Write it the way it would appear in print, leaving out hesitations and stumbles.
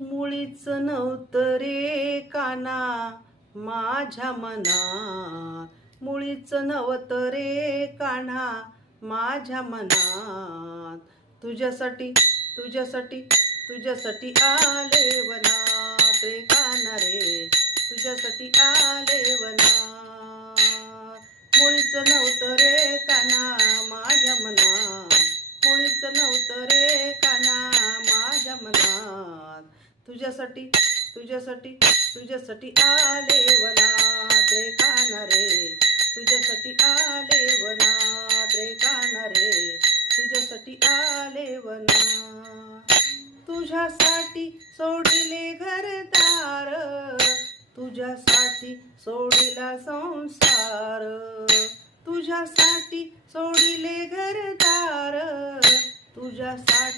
मुळीच नव्हतं रे काना माझ्या मनात, मुळीच नव्हतं रे कान्हा माझ्या मनात. तुझ्यासाठी तुझ्यासाठी तुझ्यासाठी आले वनात रे कान्हा रे, तुझ्यासाठी आले वनात. मुळीच नव्हतं रे कान्हा माझ्या मनात, मुळीच नव्हतं रे कान्हा माझ्या मनात. तुझ्यासाठी तुझ्यासाठी तुझ्यासाठी आले वनात रे कान्हा रे, तुझ्यासाठी आले वनात रे कान्हा रे, तुझ्यासाठी आले वनात. तुझ्यासाठी सोडिले घरदार, तुझ्यासाठी सोडिला संसार, तुझ्यासाठी सोडिले घरदार, तुझ्यासाठी